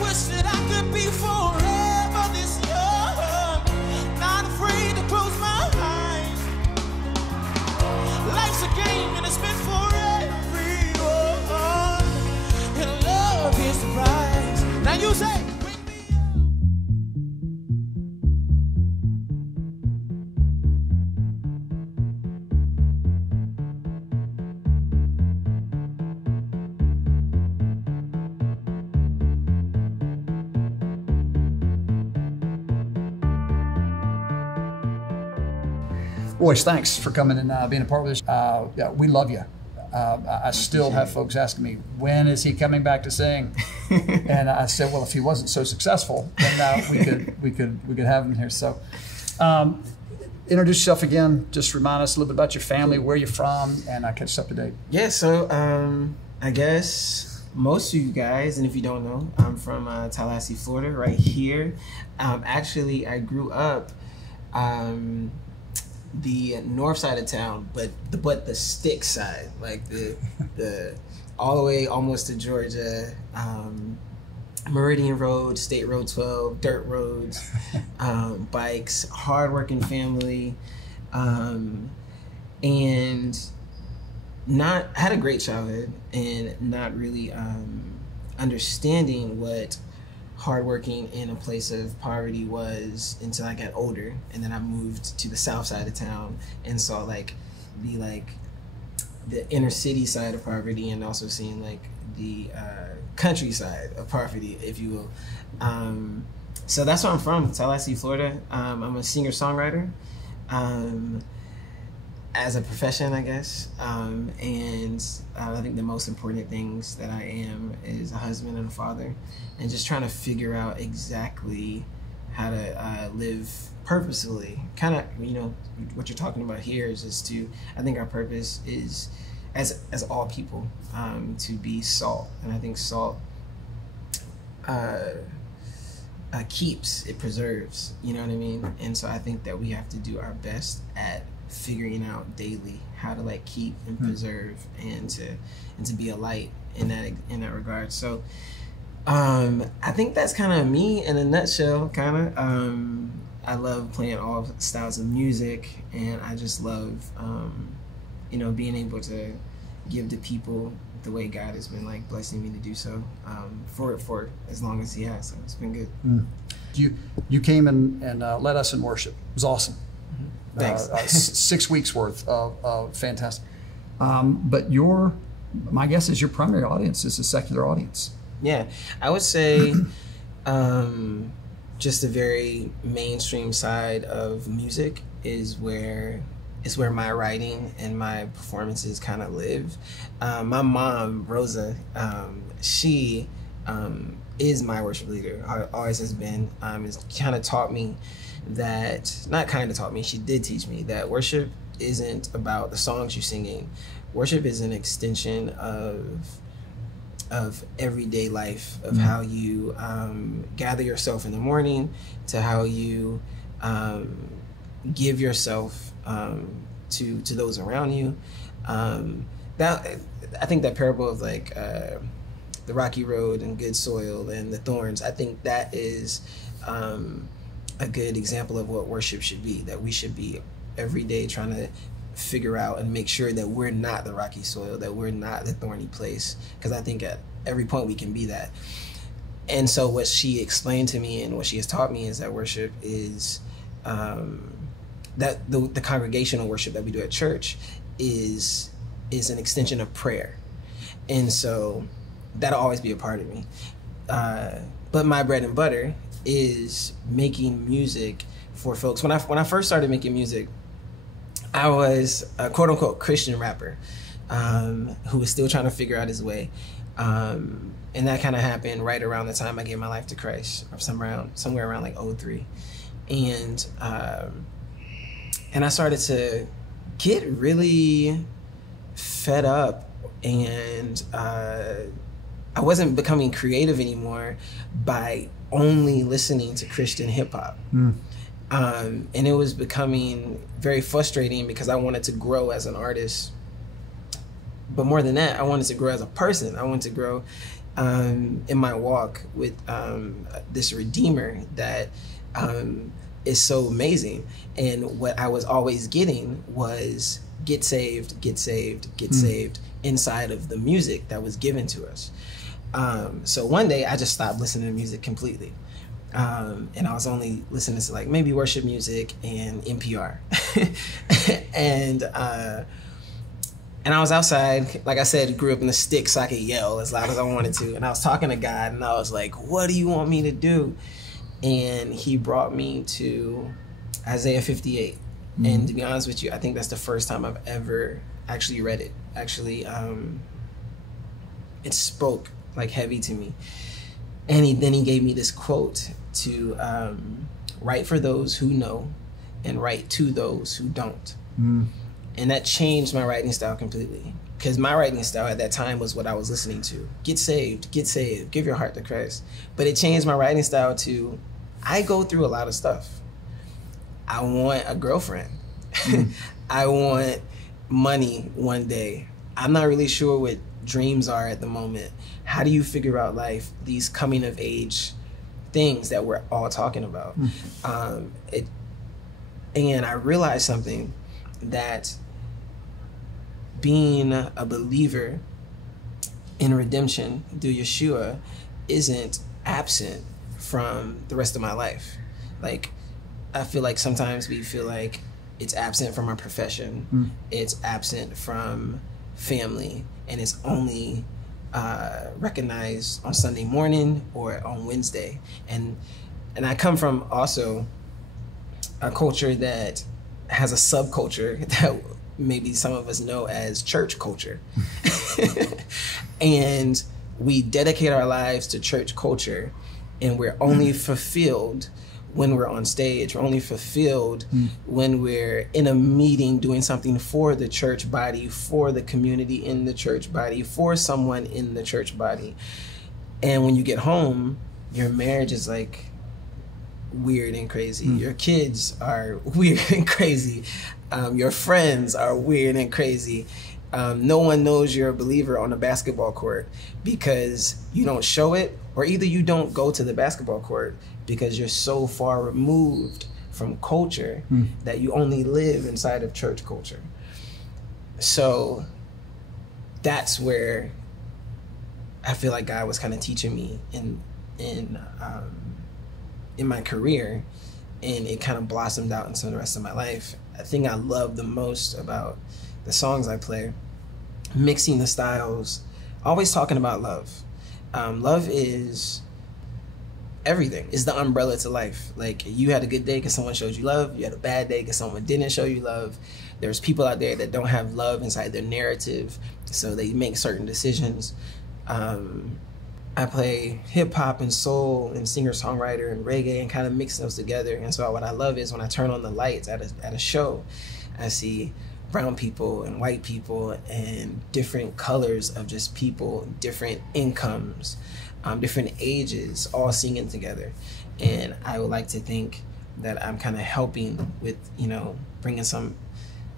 wish that I could be forever this young, not afraid to close my eyes. Life's a game and it's meant for everyone, and love is the prize. Now you say, Royce, thanks for coming and being a part of this. Yeah, we love you. I still have folks asking me, when is he coming back to sing? And I said, well, if he wasn't so successful, then we could have him here. So, introduce yourself again. Just remind us a little bit about your family, where you're from, and catch us up to date. Yeah. So, I guess most of you guys, and if you don't know, I'm from Tallahassee, Florida, right here. Actually, I grew up the north side of town, but the stick side, like the all the way almost to Georgia, Meridian Road, State Road 12, dirt roads, bikes, hardworking family, and had a great childhood, and not really understanding what hardworking in a place of poverty was until I got older, and then I moved to the south side of town and saw the inner city side of poverty, and also seeing the countryside of poverty, if you will. So that's where I'm from, Tallahassee, Florida. I'm a singer-songwriter as a profession, I guess. And I think the most important things that I am is a husband and a father, and just trying to figure out exactly how to live purposefully. Kind of, what you're talking about here is just I think our purpose is, as all people, to be salt. And I think salt keeps, it preserves, you know what I mean? And so I think that we have to do our best at figuring out daily how to keep and preserve and to be a light in that regard. So I think that's kind of me in a nutshell, kind of. I love playing all styles of music, and I just love being able to give to people the way God has been blessing me to do so for as long as he has. So it's been good. You came and led us in worship. It was awesome. Thanks. 6 weeks worth of fantastic. But my guess is your primary audience is a secular audience. Yeah, I would say just the very mainstream side of music is where my writing and my performances kind of live. My mom, Rosa, she is my worship leader, always has been. Has kind of taught me that, not kind of taught me, she did teach me that worship isn't about the songs you're singing. Worship is an extension of everyday life, of how you gather yourself in the morning, to how you give yourself to those around you. That, I think that parable of the rocky road and good soil and the thorns, I think that is a good example of what worship should be, that we should be every day trying to figure out and make sure that we're not the rocky soil, that we're not the thorny place, because I think at every point we can be that. And so what she explained to me and what she has taught me is that worship is that the congregational worship that we do at church is an extension of prayer. And so that'll always be a part of me. But my bread and butter is making music for folks. When I first started making music, I was a quote unquote Christian rapper who was still trying to figure out his way. And that kind of happened right around the time I gave my life to Christ, or somewhere around 2003. And I started to get really fed up, and I wasn't becoming creative anymore by only listening to Christian hip hop. And it was becoming very frustrating because I wanted to grow as an artist. But more than that, I wanted to grow as a person. I wanted to grow in my walk with this Redeemer that is so amazing. And what I was always getting was get saved, get saved, get saved inside of the music that was given to us. So one day I just stopped listening to music completely. And I was only listening to like maybe worship music and NPR. And I was outside, like I said, grew up in the sticks so I could yell as loud as I wanted to. And I was talking to God and I was like, what do you want me to do? And he brought me to Isaiah 58. And to be honest with you, I think that's the first time I've ever actually read it. Actually, it spoke like heavy to me. And then he gave me this quote to write for those who know and write to those who don't. And that changed my writing style completely. Because my writing style at that time was what I was listening to. Get saved, give your heart to Christ. But it changed my writing style to, I go through a lot of stuff. I want a girlfriend. I want money one day. I'm not really sure what dreams are at the moment. How do you figure out life? These coming of age things that we're all talking about. And I realized something, that being a believer in redemption through Yeshua isn't absent from the rest of my life. Like, I feel like sometimes we feel like it's absent from our profession, it's absent from family, and it's only recognized on Sunday morning or on Wednesday. And I come from also a culture that has a subculture that maybe some of us know as church culture. And we dedicate our lives to church culture, and we're only fulfilled when we're on stage. We're only fulfilled when we're in a meeting doing something for the church body, for the community in the church body, for someone in the church body. And when you get home, your marriage is like weird and crazy. Your kids are weird and crazy. Your friends are weird and crazy. No one knows you're a believer on a basketball court because you don't show it, or either you don't go to the basketball court because you're so far removed from culture that you only live inside of church culture. So that's where I feel like God was kind of teaching me in my career, and it kind of blossomed out into the rest of my life. The thing I love the most about the songs I play, mixing the styles, always talking about love. Love is everything. It's the umbrella to life. Like, you had a good day because someone showed you love. You had a bad day because someone didn't show you love. There's people out there that don't have love inside their narrative, so they make certain decisions. I play hip hop and soul and singer-songwriter and reggae and kind of mix those together. And so what I love is when I turn on the lights at a show, I see brown people and white people and different colors of just people, different incomes, different ages, all singing together. And I would like to think that I'm kind of helping with,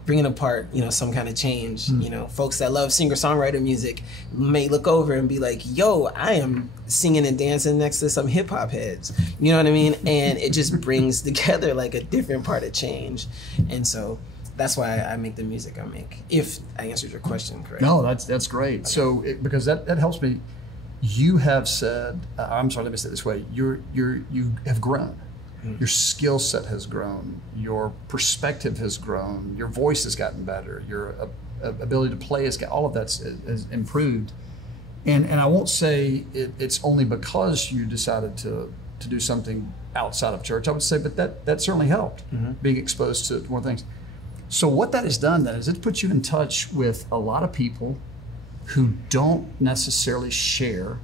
bringing apart, some kind of change. Folks that love singer-songwriter music may look over and be like, yo, I am singing and dancing next to some hip-hop heads. You know what I mean? And it just brings together like a different part of change. And so that's why I make the music I make, if I answered your question correctly. No, that's great. Okay. So because that helps me. You have said, I'm sorry, let me say it this way, you have grown. Your skill set has grown, your perspective has grown, your voice has gotten better, your ability to play all of that's has improved. And I won't say it's only because you decided to do something outside of church. I would say, but that certainly helped, being exposed to more things. So what that has done then is it's put you in touch with a lot of people who don't necessarily share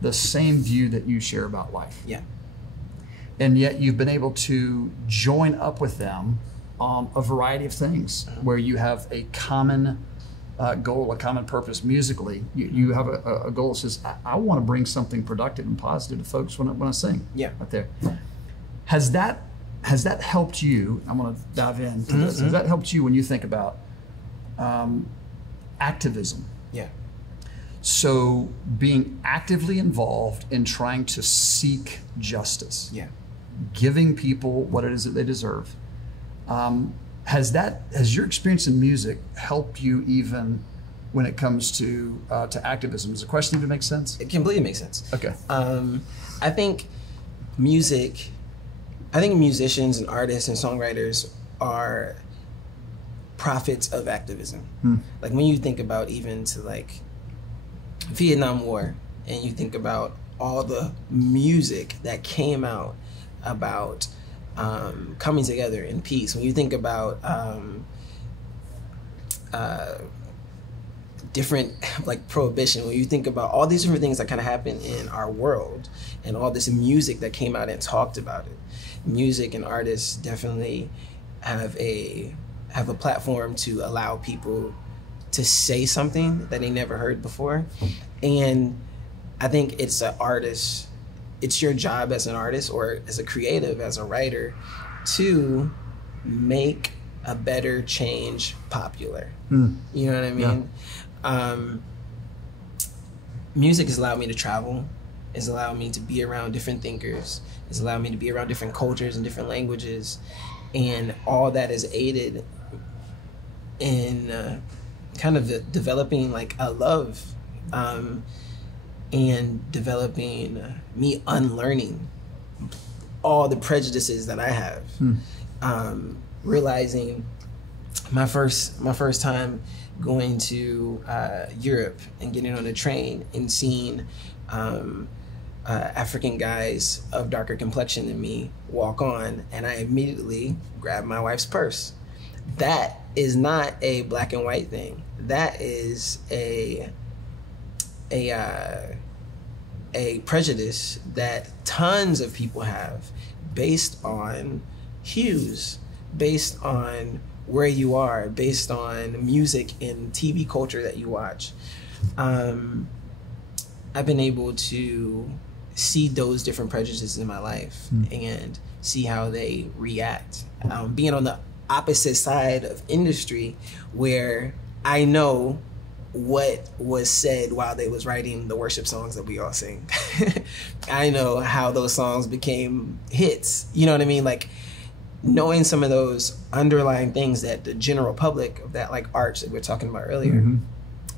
the same view that you share about life. Yeah. And yet you've been able to join up with them on a variety of things where you have a common goal, a common purpose musically. You have a goal that says, I want to bring something productive and positive to folks when I sing. Yeah. Right there. Has that helped you? I'm going to dive into this. Has that helped you when you think about activism? Yeah. So being actively involved in trying to seek justice, giving people what it is that they deserve, has your experience in music helped you even when it comes to activism? Does the question even make sense? It completely makes sense. Okay. I think musicians and artists and songwriters are prophets of activism. Like when you think about even to like Vietnam War, and you think about all the music that came out about coming together in peace. When you think about different, like prohibition, when you think about all these different things that kind of happen in our world, and all this music that came out and talked about it, music and artists definitely have a platform to allow people to say something that they never heard before. And I think it's your job as an artist or as a creative, as a writer, to make a better change popular. You know what I mean? Music has allowed me to travel. It's allowed me to be around different thinkers. It's allowed me to be around different cultures and different languages. And all that has aided in kind of developing like a love and developing me unlearning all the prejudices that I have. Realizing my first time going to Europe and getting on a train and seeing African guys of darker complexion than me walk on, and I immediately grabbed my wife's purse. That is not a black and white thing. That is a prejudice that tons of people have based on hues, based on where you are, based on music and TV culture that you watch. I've been able to see those different prejudices in my life and see how they react. Being on the opposite side of industry, where I know what was said while they was writing the worship songs that we all sing. I know how those songs became hits. You know what I mean? Like knowing some of those underlying things that the general public of that like arts that we were talking about earlier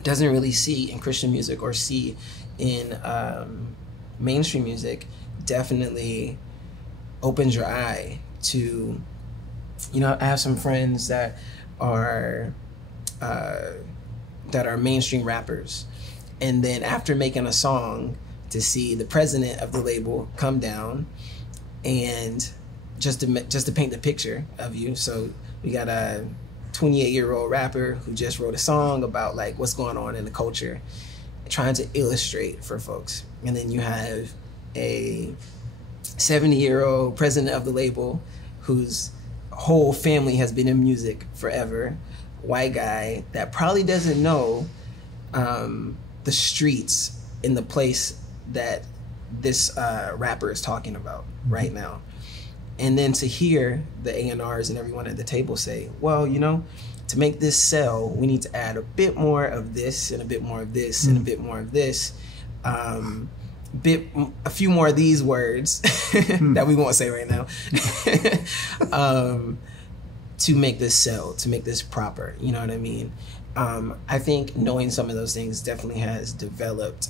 doesn't really see in Christian music or see in mainstream music, definitely opens your eye to, you know, I have some friends that are mainstream rappers, and then after making a song, to see the president of the label come down and just to paint the picture of you. So we got a 28-year-old rapper who just wrote a song about like what's going on in the culture, trying to illustrate for folks. And then you have a 70-year-old president of the label whose whole family has been in music forever, white guy that probably doesn't know the streets in the place that this rapper is talking about right now. And then to hear the A&Rs and everyone at the table say, well, you know, to make this sell, we need to add a bit more of this and a bit more of this and a bit more of this, a few more of these words that we won't say right now, to make this sell, to make this proper. You know what I mean? I think knowing some of those things definitely has developed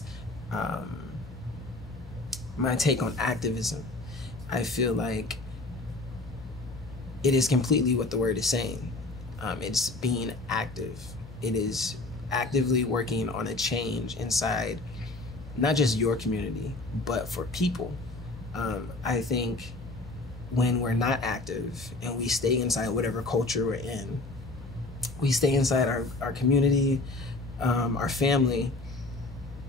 my take on activism. I feel like it is completely what the word is saying. It's being active. It is actively working on a change inside not just your community, but for people. I think when we're not active and we stay inside whatever culture we're in, we stay inside our community, our family,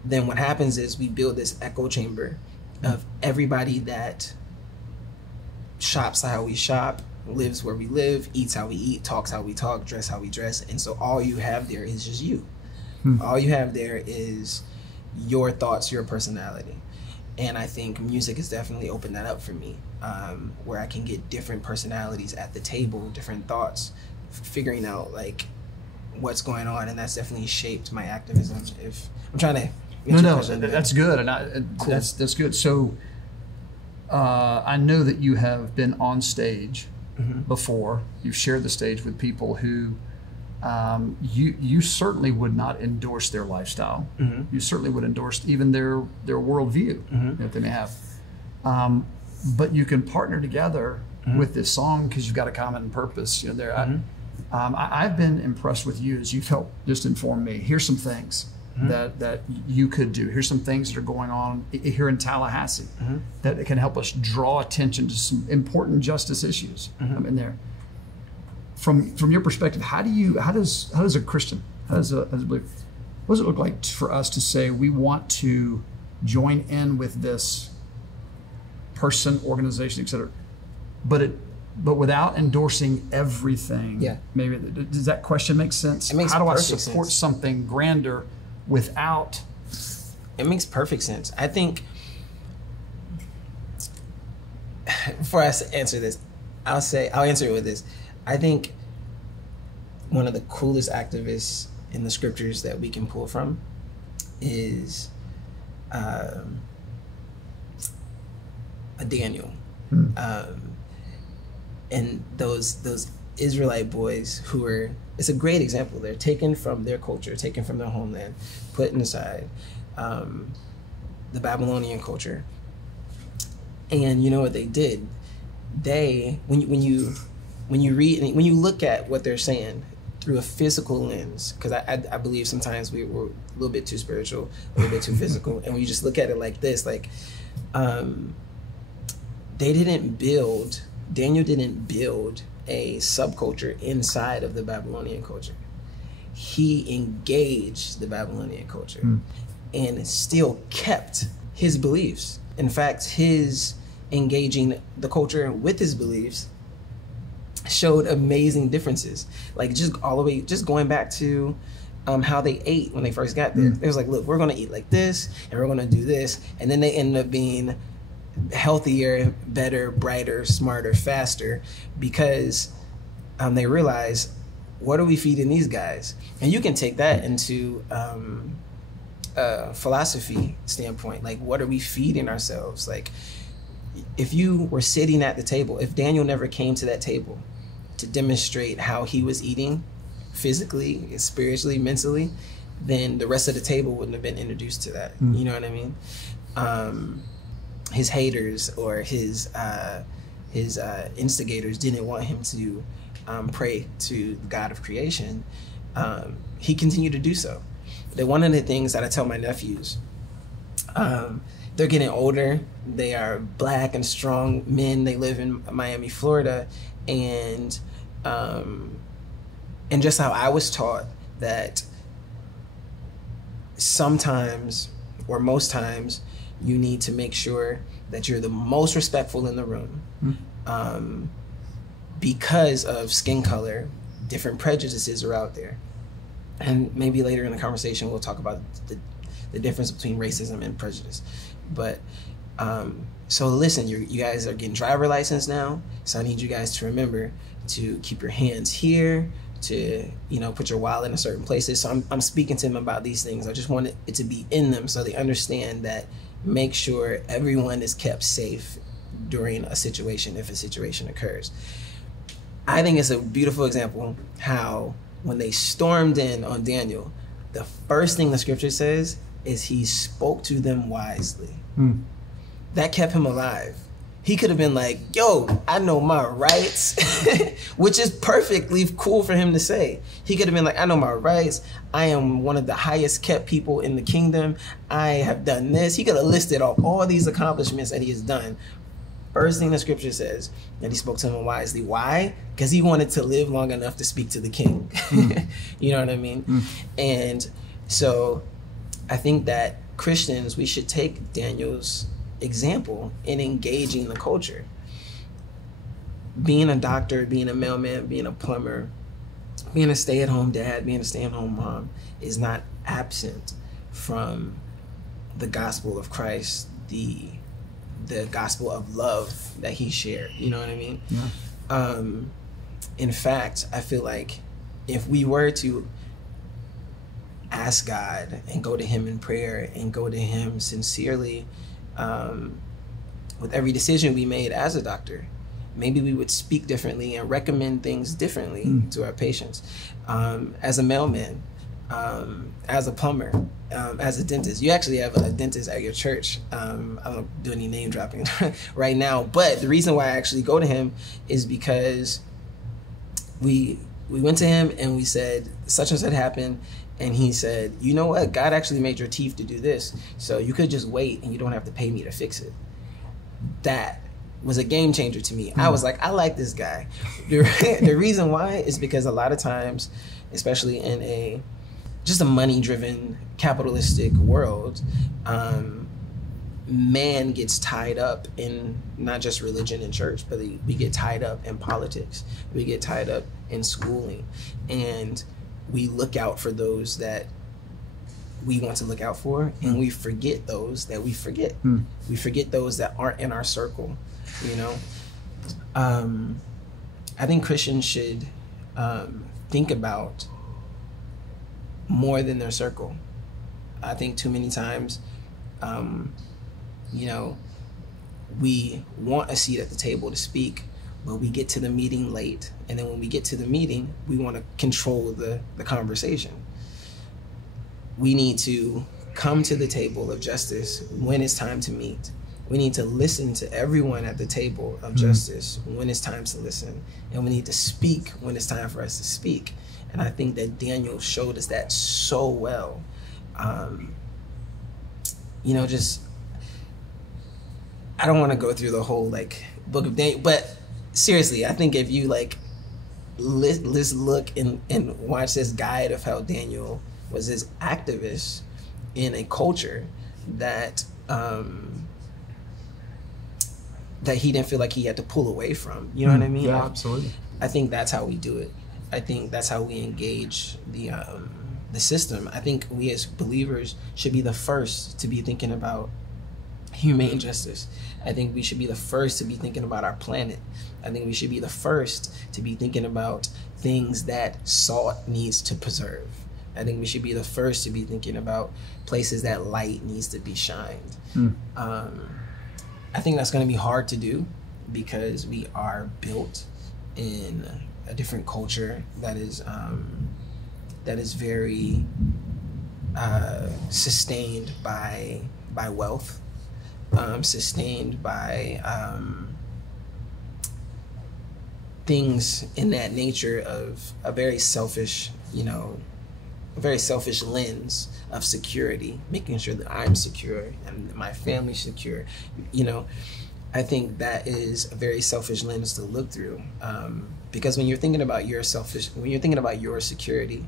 then what happens is we build this echo chamber of everybody that shops how we shop, lives where we live, eats how we eat, talks how we talk, dress how we dress. And so all you have there is just you. All you have there is your thoughts, your personality. And I think music has definitely opened that up for me, where I can get different personalities at the table, different thoughts, figuring out like what's going on, and that's definitely shaped my activism. If I'm trying to that's good, and Cool. that's good. So I know that you have been on stage before. You've shared the stage with people who you certainly would not endorse their lifestyle. You certainly would endorse even their worldview that they may have. But you can partner together with this song because you've got a common purpose. You know, I've been impressed with you as you've helped just inform me. Here's some things that you could do. Here's some things that are going on here in Tallahassee that can help us draw attention to some important justice issues in there. From your perspective, how does a Christian, how does a believer, what does it look like for us to say we want to join in with this person, organization, etc., but without endorsing everything? Yeah. Maybe does that question make sense? It makes How do I perfect support sense. something grander without? It makes perfect sense. I think before I answer this, I'll answer it with this. I think one of the coolest activists in the scriptures that we can pull from is a Daniel. And those Israelite boys who are, it's a great example. They're taken from their culture, taken from their homeland, put inside the Babylonian culture. And you know what they did? When you look at what they're saying through a physical lens, because I believe sometimes we were a little bit too spiritual, a little bit too physical, and when you just look at it like this, like Daniel didn't build a subculture inside of the Babylonian culture. He engaged the Babylonian culture and still kept his beliefs. In fact, his engaging the culture with his beliefs showed amazing differences. Like just going back to how they ate when they first got there. It was like, look, we're gonna eat like this and we're gonna do this. And then they ended up being healthier, better, brighter, smarter, faster, because they realize, what are we feeding these guys? And you can take that into philosophy standpoint. Like, what are we feeding ourselves? Like, if you were sitting at the table, if Daniel never came to that table to demonstrate how he was eating physically, spiritually, mentally, then the rest of the table wouldn't have been introduced to that. You know what I mean? His haters or his instigators didn't want him to pray to the God of creation. He continued to do so. That one of the things that I tell my nephews, they're getting older. They are Black and strong men. They live in Miami, Florida, and just how I was taught that sometimes or most times you need to make sure that you're the most respectful in the room, because of skin color. Different prejudices are out there, and maybe later in the conversation we'll talk about the difference between racism and prejudice. But so listen, you guys are getting driver license now, so I need you guys to remember to keep your hands here, to put your wallet in certain places. So I'm speaking to them about these things. I just want it to be in them so they understand that. Make sure everyone is kept safe during a situation, if a situation occurs. I think it's a beautiful example how when they stormed in on Daniel, the first thing the scripture says is he spoke to them wisely. That kept him alive. He could have been like, yo, I know my rights, which is perfectly cool for him to say. He could have been like, I know my rights. I am one of the highest kept people in the kingdom. I have done this. He could have listed off all these accomplishments that he has done. First thing the scripture says, that he spoke to him wisely. Why? Because he wanted to live long enough to speak to the king. You know what I mean? And so I think that Christians, we should take Daniel's example in engaging the culture. Being a doctor, being a mailman, being a plumber, being a stay-at-home dad, being a stay-at-home mom is not absent from the gospel of Christ, the gospel of love that he shared. You know what I mean? Yeah. In fact, I feel like if we were to ask God and go to him in prayer and go to him sincerely with every decision we made as a doctor. Maybe we would speak differently and recommend things differently to our patients. As a mailman, as a plumber, as a dentist. You actually have a dentist at your church. I don't do any name dropping right now, but the reason why I actually go to him is because we went to him and we said, such and such happened. And he said, you know what? God actually made your teeth to do this. So you could just wait and you don't have to pay me to fix it. That was a game changer to me. I was like, I like this guy. The reason why is because a lot of times, especially in just a money-driven capitalistic world, man gets tied up in not just religion and church, but we get tied up in politics. We get tied up in schooling. And we look out for those that we want to look out for, and we forget those that we forget. We forget those that aren't in our circle, you know? I think Christians should think about more than their circle. I think too many times, you know, we want a seat at the table to speak, but we get to the meeting late. And then when we get to the meeting, we want to control the conversation. We need to come to the table of justice when it's time to meet. We need to listen to everyone at the table of justice when it's time to listen. And we need to speak when it's time for us to speak. And I think that Daniel showed us that so well. You know, just, I don't want to go through the whole like book of Daniel, but seriously, I think if you like, let's look and watch this guide of how Daniel was this activist in a culture that that he didn't feel like he had to pull away from. You know what I mean? Yeah, absolutely. I think that's how we do it. I think that's how we engage the system. I think we as believers should be the first to be thinking about humane justice. I think we should be the first to be thinking about our planet. I think we should be the first to be thinking about things that salt needs to preserve. I think we should be the first to be thinking about places that light needs to be shined. I think that's going to be hard to do because we are built in a different culture that is very sustained by wealth, sustained by things in that nature of a very selfish, you know, a very selfish lens of security, making sure that I'm secure and my family's secure. You know, I think that is a very selfish lens to look through, because when you're thinking about your security,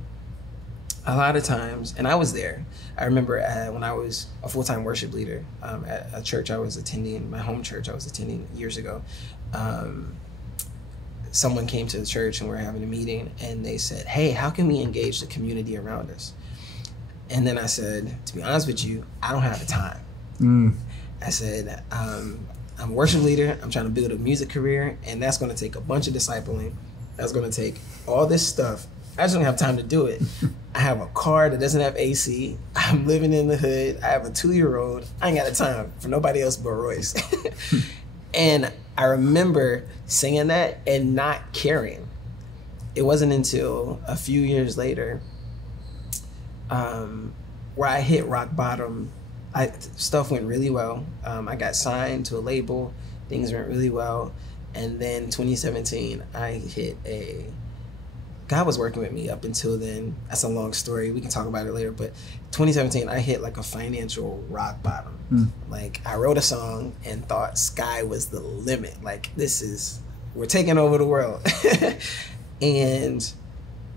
a lot of times, and I was there. I remember when I was a full-time worship leader at a church I was attending, my home church I was attending years ago. Someone came to the church and we were having a meeting and they said, hey, how can we engage the community around us? And then I said, to be honest with you, I don't have the time. I said, I'm a worship leader. I'm trying to build a music career, and that's going to take a bunch of discipling. That's going to take all this stuff. I just don't have time to do it. I have a car that doesn't have AC. I'm living in the hood. I have a 2-year-old. I ain't got the time for nobody else but Royce. And I remember singing that and not caring. It wasn't until a few years later where I hit rock bottom. Stuff went really well. I got signed to a label. Things went really well. And then 2017, I hit God was working with me up until then. That's a long story. We can talk about it later. But 2017, I hit like a financial rock bottom. Like I wrote a song and thought sky was the limit. Like we're taking over the world. And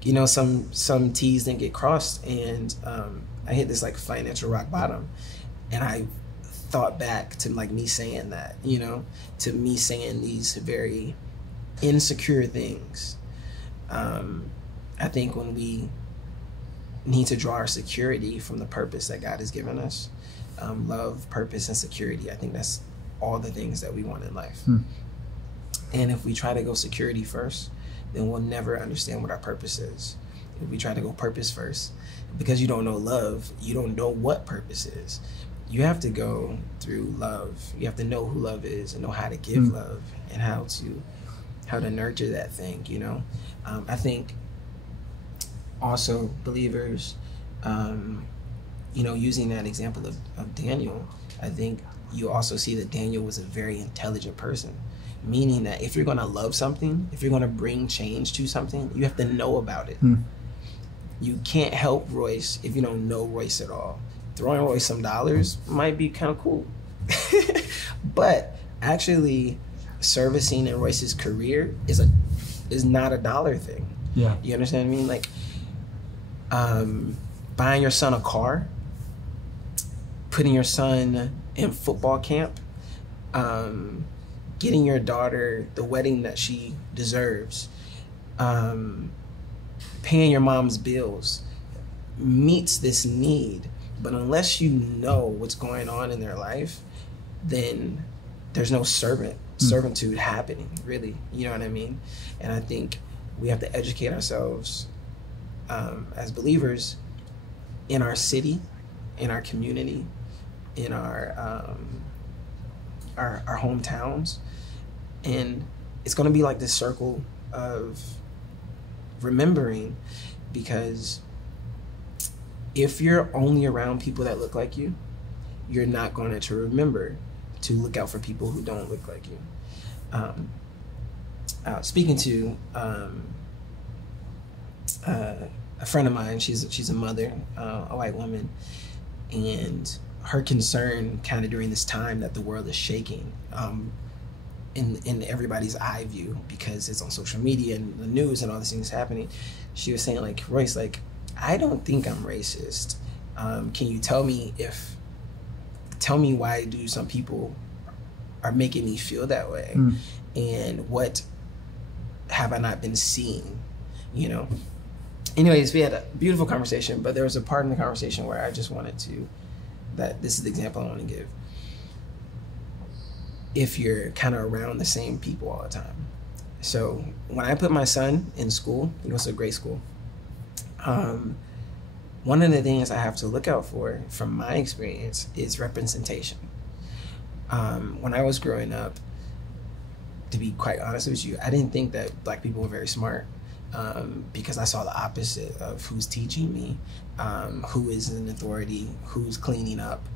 you know, some T's didn't get crossed, and I hit this like financial rock bottom. And I thought back to like me saying that, you know, to me saying these very insecure things. I think when we need to draw our security from the purpose that God has given us, love, purpose, and security, I think that's all the things that we want in life. And if we try to go security first, then we'll never understand what our purpose is. If we try to go purpose first, because you don't know love, you don't know what purpose is. You have to go through love. You have to know who love is and know how to give love and how to nurture that thing, you know? I think also believers, you know, using that example of Daniel, I think you also see that Daniel was a very intelligent person, meaning that if you're going to love something, if you're going to bring change to something, you have to know about it. You can't help Royce if you don't know Royce at all. Throwing Royce some dollars might be kind of cool. But actually servicing in Royce's career is not a dollar thing. Yeah. You understand what I mean? Like, buying your son a car, putting your son in football camp, getting your daughter the wedding that she deserves, paying your mom's bills, meets this need. But unless you know what's going on in their life, then there's no servitude happening, really. You know what I mean? And I think we have to educate ourselves as believers in our city, in our community, in our hometowns. And it's going to be like this circle of remembering, because if you're only around people that look like you, you're not going to remember to look out for people who don't look like you. Speaking to a friend of mine, she's a mother, a white woman, and her concern kind of during this time that the world is shaking in everybody's eye view, because it's on social media and the news and all these things happening. She was saying, like, Royce, like, I don't think I'm racist. Can you tell me why do some people are making me feel that way? And what have I not been seeing, you know? Anyways, we had a beautiful conversation, but there was a part in the conversation where I just wanted to, that this is the example I want to give. If you're kind of around the same people all the time. So when I put my son in school, he goes to a great school, one of the things I have to look out for from my experience is representation. When I was growing up, to be quite honest with you, I didn't think that Black people were very smart, because I saw the opposite of who's teaching me, who is an authority, who's cleaning up,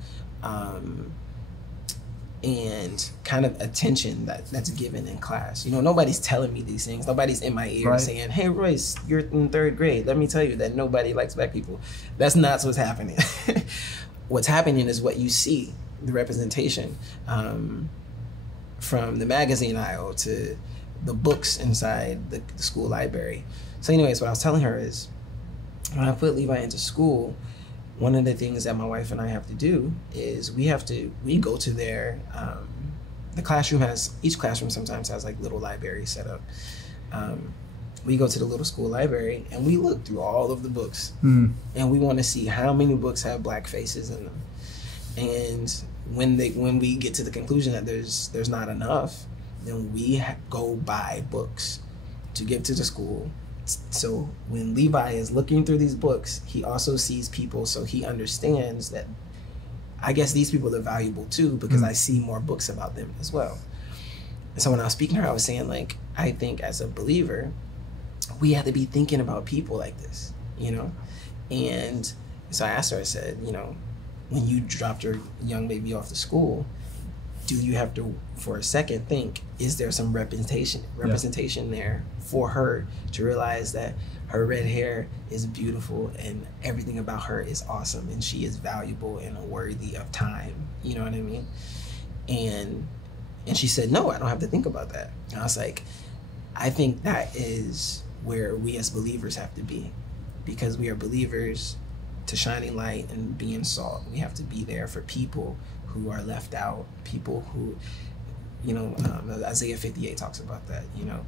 and kind of attention that's given in class. You know, nobody's telling me these things. Nobody's in my ear saying, hey, Royce, you're in 3rd grade. Let me tell you that nobody likes Black people. That's not what's happening. What's happening is what you see, the representation, from the magazine aisle to the books inside the school library. So anyways, what I was telling her is, when I put Levi into school, one of the things that my wife and I have to do is we go to their, each classroom sometimes has like little libraries set up. We go to the little school library and we look through all of the books, and we want to see how many books have Black faces in them. And when we get to the conclusion that there's not enough, then we go buy books to give to the school. So when Levi is looking through these books, he also sees people, so he understands that I guess these people are valuable too, because I see more books about them as well. And so when I was speaking to her, I was saying, like, I think as a believer, we have to be thinking about people like this, you know? And so I asked her, I said, you know, when you dropped your young baby off to school, do you have to, for a second, think, is there some representation there for her to realize that her red hair is beautiful and everything about her is awesome and she is valuable and worthy of time? You know what I mean? And she said, no, I don't have to think about that. And I was like, I think that is where we as believers have to be, because we are believers to shining light and being salt. We have to be there for people who are left out, people who, you know, Isaiah 58 talks about that, you know,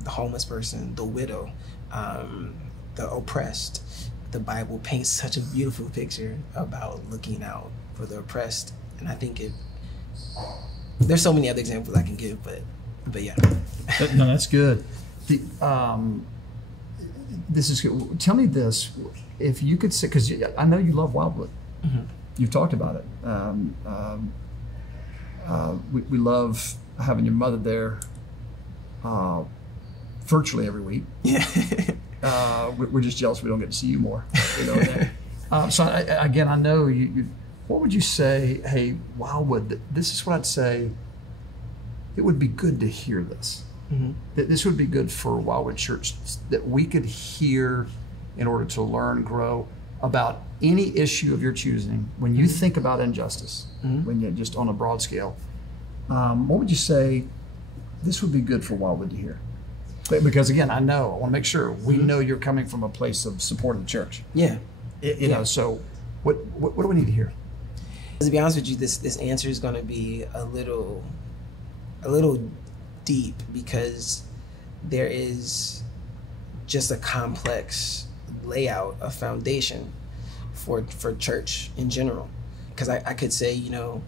the homeless person, the widow, the oppressed. The Bible paints such a beautiful picture about looking out for the oppressed. And I think there's so many other examples I can give, but yeah. No, that's good. this is good. Tell me this, if you could say, because I know you love Wildwood. Mm-hmm. You've talked about it. We love having your mother there virtually every week. Yeah. We're just jealous we don't get to see you more. You know, so again, I know you. What would you say? Hey, Wildwood, this is what I'd say. It would be good to hear this. Mm-hmm. That this would be good for Wildwood Church, that we could hear in order to learn, grow about any issue of your choosing. When you think about injustice, when you just on a broad scale, what would you say this would be good for Wildwood to hear? Because again, I want to make sure we know you're coming from a place of supporting the church. Yeah. You know, so what do we need to hear? To be honest with you, this answer is going to be a little deep, because there is just a complex layout, a foundation for church in general. Because I could say, you know,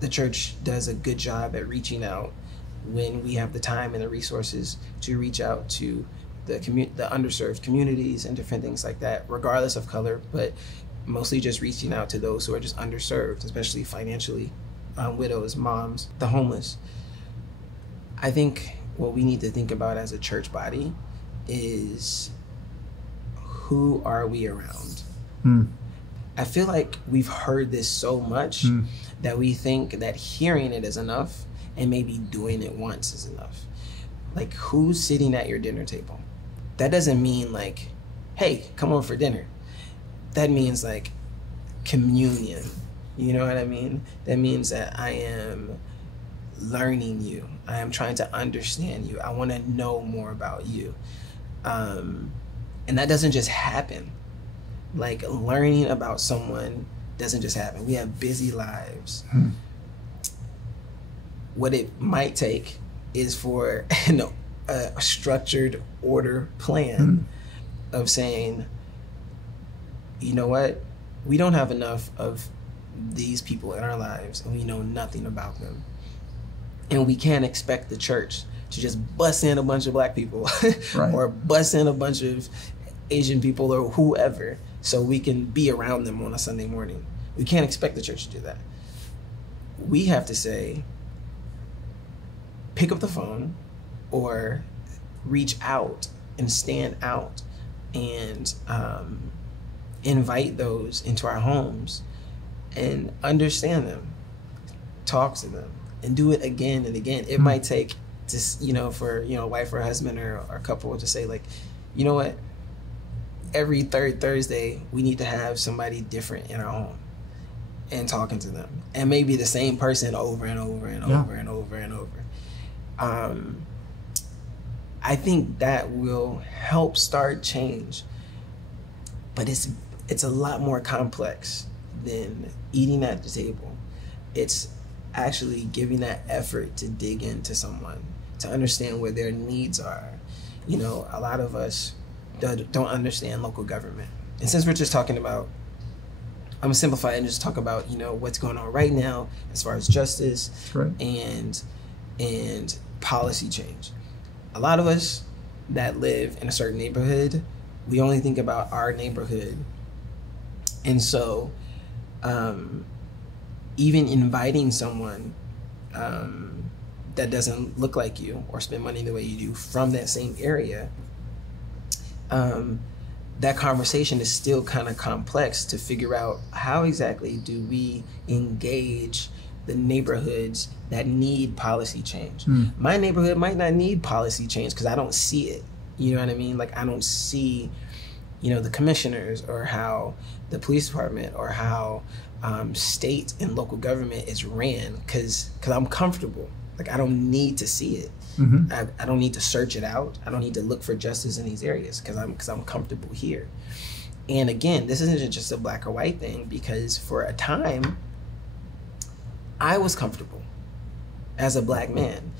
the church does a good job at reaching out when we have the time and the resources to reach out to the underserved communities and different things like that, regardless of color, but mostly just reaching out to those who are just underserved, especially financially, widows, moms, the homeless. I think what we need to think about as a church body is, who are we around? I feel like we've heard this so much that we think that hearing it is enough, and maybe doing it once is enough. Like, who's sitting at your dinner table? That doesn't mean like, hey, come over for dinner. That means like communion. You know what I mean? That means that I am learning you. I am trying to understand you. I want to know more about you. And that doesn't just happen. Like, learning about someone doesn't just happen. We have busy lives. What it might take is for a structured order plan of saying, you know what, we don't have enough of these people in our lives, and we know nothing about them, and we can't expect the church to just bust in a bunch of black people right. or bust in a bunch of Asian people or whoever so we can be around them on a Sunday morning. We can't expect the church to do that. We have to say, pick up the phone or reach out and stand out and invite those into our homes and understand them, talk to them, and do it again and again. It might take just, for, a wife or a husband or a couple to say, like, you know what, every third Thursday, we need to have somebody different in our home and talking to them. And maybe the same person over and over and over and over and over. I think that will help start change. But it's a lot more complex than eating at the table. It's actually giving that effort to dig into someone, to understand where their needs are. A lot of us don't understand local government. And since we're just talking about, I'm gonna simplify it and just talk about, what's going on right now as far as justice right. and policy change. A lot of us that live in a certain neighborhood, we only think about our neighborhood. And so even inviting someone that doesn't look like you or spend money the way you do from that same area, that conversation is still kind of complex to figure out how exactly do we engage the neighborhoods that need policy change. My neighborhood might not need policy change because I don't see it. You know what I mean? Like, I don't see, the commissioners or how the police department or how state and local government is ran because I'm comfortable. Like, I don't need to see it. I don't need to search it out. I don't need to look for justice in these areas because I'm comfortable here. And again, this isn't just a black or white thing, because for a time, I was comfortable as a black man,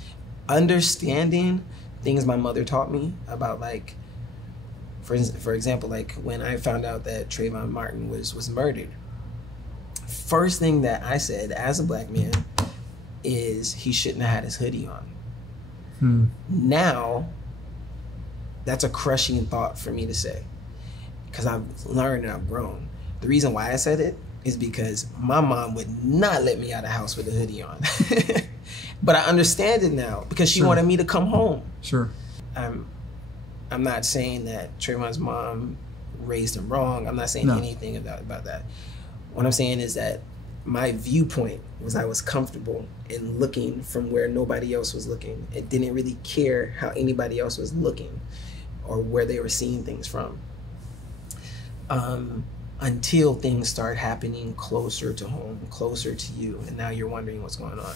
understanding things my mother taught me about, like, for example, like when I found out that Trayvon Martin was murdered, first thing that I said as a black man is he shouldn't have had his hoodie on. Now, that's a crushing thought for me to say, because I've learned and I've grown. The reason why I said it is because my mom would not let me out of the house with a hoodie on. But I understand it now because she wanted me to come home. Sure. I'm not saying that Trayvon's mom raised him wrong. I'm not saying anything about that. What I'm saying is that my viewpoint was I was comfortable in looking from where nobody else was looking. It didn't really care how anybody else was looking or where they were seeing things from. Until things start happening closer to home, closer to you, and now you're wondering what's going on.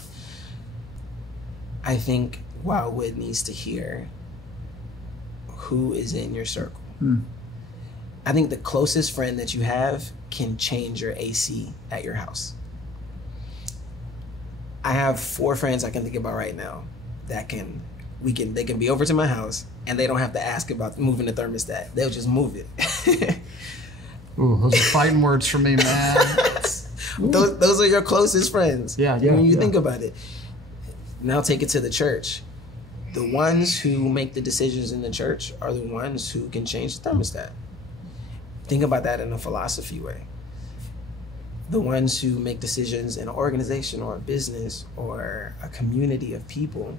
I think Wildwood needs to hear who is in your circle. I think the closest friend that you have can change your AC at your house. I have 4 friends I can think about right now that they can be over to my house and they don't have to ask about moving the thermostat. They'll just move it. Ooh, those are fighting words for me, man. those are your closest friends. Yeah. When you think about it. Now take it to the church. The ones who make the decisions in the church are the ones who can change the thermostat. Think about that in a philosophy way. The ones who make decisions in an organization or a business or a community of people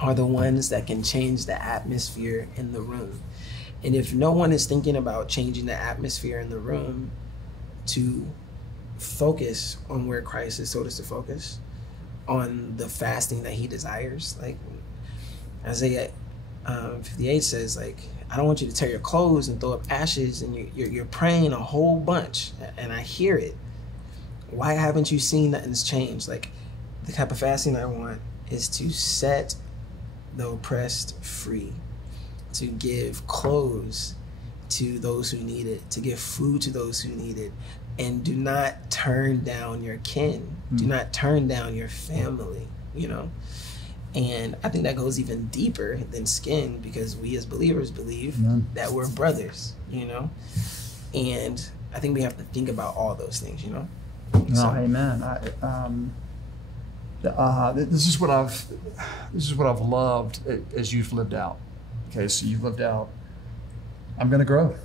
are the ones that can change the atmosphere in the room. And if no one is thinking about changing the atmosphere in the room to focus on where Christ has told us to focus, on the fasting that he desires, like Isaiah 58 says, like, I don't want you to tear your clothes and throw up ashes, and you're praying a whole bunch, and I hear it. Why haven't you seen nothing's changed? Like, the type of fasting I want is to set the oppressed free, to give clothes to those who need it, to give food to those who need it, and do not turn down your kin. Do not turn down your family, you know? And I think that goes even deeper than skin, because we as believers believe that we're brothers, you know? And I think we have to think about all those things, you know? No, amen. This is what I've loved as you've lived out. Okay, so you've lived out. I'm going to grow.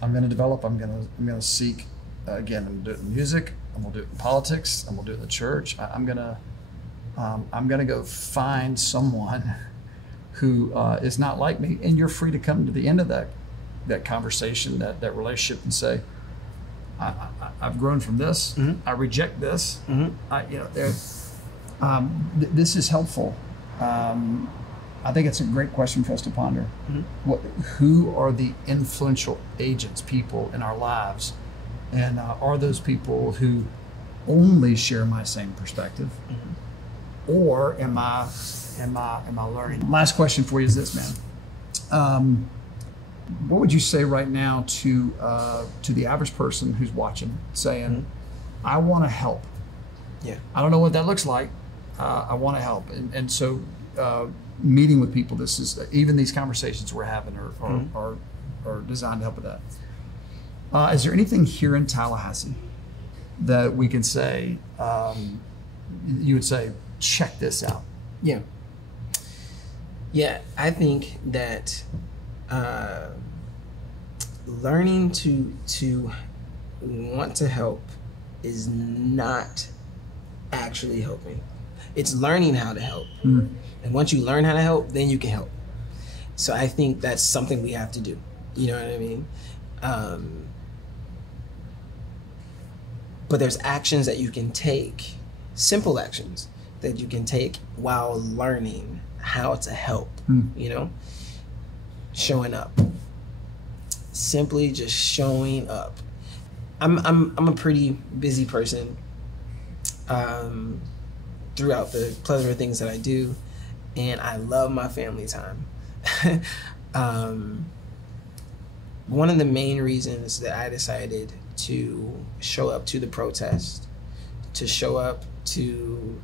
I'm going to develop. I'm going to seek. Again, I'm going to do it in music. I'm going to do it in politics. I'm going to do it in the church. I'm going to go find someone who is not like me, and you're free to come to the end of that conversation, that relationship, and say, I've grown from this. I reject this. This is helpful. I think it's a great question for us to ponder. Who are the influential agents, people in our lives, and are those people who only share my same perspective, or am I learning? Last question for you is this, man. What would you say right now to the average person who's watching, saying, I want to help. Yeah. I don't know what that looks like. I want to help. And so meeting with people, this is, even these conversations we're having are designed to help with that. Is there anything here in Tallahassee that we can say, you would say, check this out? Yeah. Yeah, I think that learning to want to help is not actually helping. It's learning how to help. And once you learn how to help, then you can help. So I think that's something we have to do. You know what I mean? But there's actions that you can take, simple actions that you can take while learning how to help, you know? Showing up. Simply just showing up. I'm a pretty busy person throughout the plethora of things that I do, and I love my family time. One of the main reasons that I decided to show up to the protest, to show up to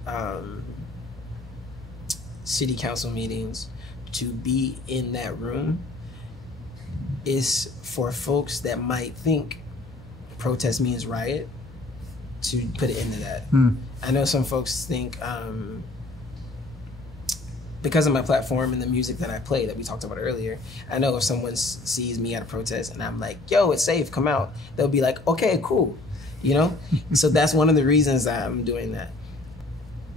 city council meetings, to be in that room, is for folks that might think protest means riot, to put it into that. I know some folks think because of my platform and the music that I play that we talked about earlier, I know if someone sees me at a protest and I'm like, yo, it's safe, come out, they'll be like, okay, cool, you know? So that's one of the reasons that I'm doing that.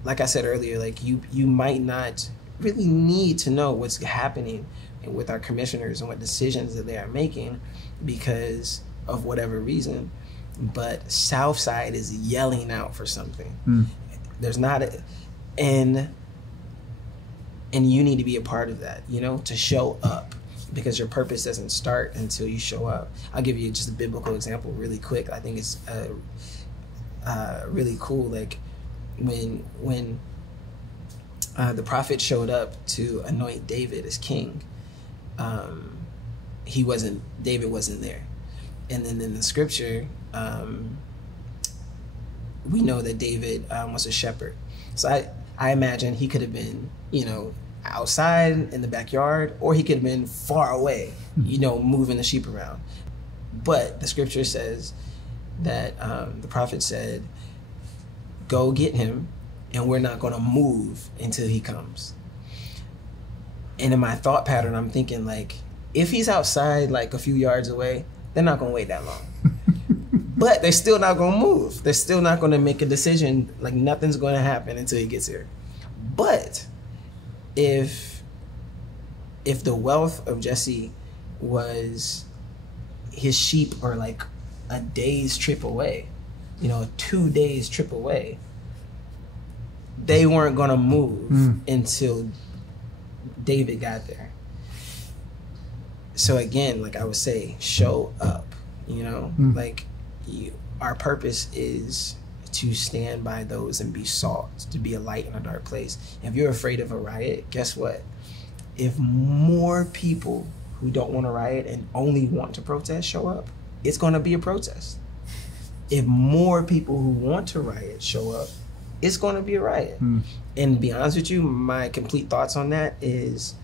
Like I said earlier, like you might not really need to know what's happening with our commissioners and what decisions that they are making because of whatever reason, but Southside is yelling out for something. There's not a, and you need to be a part of that, you know, to show up, because your purpose doesn't start until you show up. I'll give you just a biblical example really quick. I think it's really cool. Like when the prophet showed up to anoint David as king, David wasn't there. And then in the scripture, we know that David was a shepherd. So I imagine he could have been, you know, outside in the backyard, or he could have been far away, you know, moving the sheep around. But the scripture says that the prophet said, go get him, and we're not going to move until he comes. And in my thought pattern, I'm thinking, like, if he's outside like a few yards away, they're not going to wait that long. But they're still not going to move. They're still not going to make a decision. Like, nothing's going to happen until he gets here. But if the wealth of Jesse was his sheep are like a day's trip away, you know, 2 days trip away, they weren't going to move until David got there. So again, like I would say, show up, you know, like our purpose is to stand by those and be salt, to be a light in a dark place. If you're afraid of a riot, guess what? If more people who don't want to riot and only want to protest show up, it's going to be a protest. If more people who want to riot show up, it's going to be a riot. And to be honest with you, my complete thoughts on that is,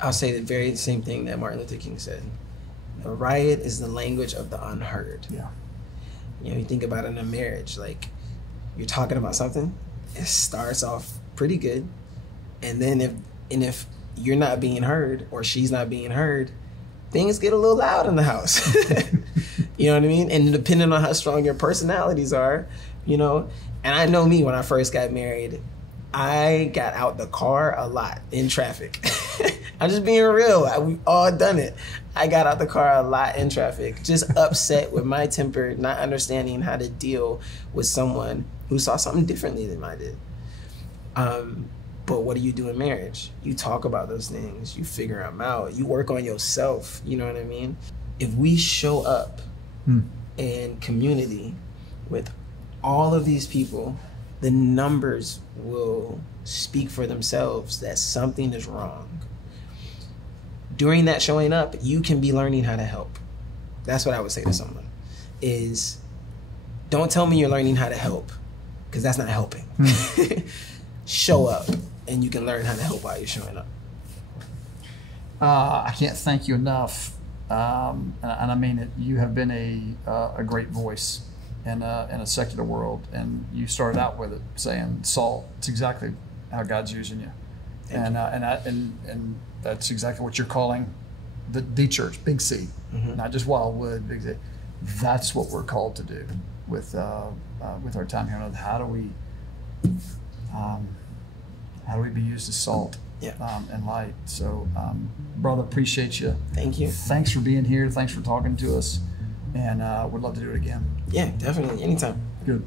I'll say the very same thing that Martin Luther King said. A riot is the language of the unheard. Yeah. You know, you think about it in a marriage, like you're talking about something, it starts off pretty good, and then if you're not being heard or she's not being heard, things get a little loud in the house. You know what I mean? And depending on how strong your personalities are, you know, and I know me, when I first got married, I got out the car a lot in traffic. I'm just being real. We've all done it. I got out the car a lot in traffic, just upset with my temper, not understanding how to deal with someone who saw something differently than I did. But what do you do in marriage? You talk about those things. You figure them out. You work on yourself. You know what I mean? If we show up in community with all of these people, the numbers will speak for themselves that something is wrong. During that showing up, you can be learning how to help. That's what I would say to someone, is don't tell me you're learning how to help, because that's not helping. Show up, and you can learn how to help while you're showing up. I can't thank you enough, and I mean it. You have been a great voice in a secular world, and you started out with it saying salt. It's exactly how God's using you, and that's exactly what you're calling the church, Big C, not just Wildwood, Big C. That's what we're called to do with our time here on earth. How do we be used as salt and light? So, brother, appreciate you. Thank you. Thanks for being here. Thanks for talking to us, and would love to do it again. Yeah, definitely, anytime. Good.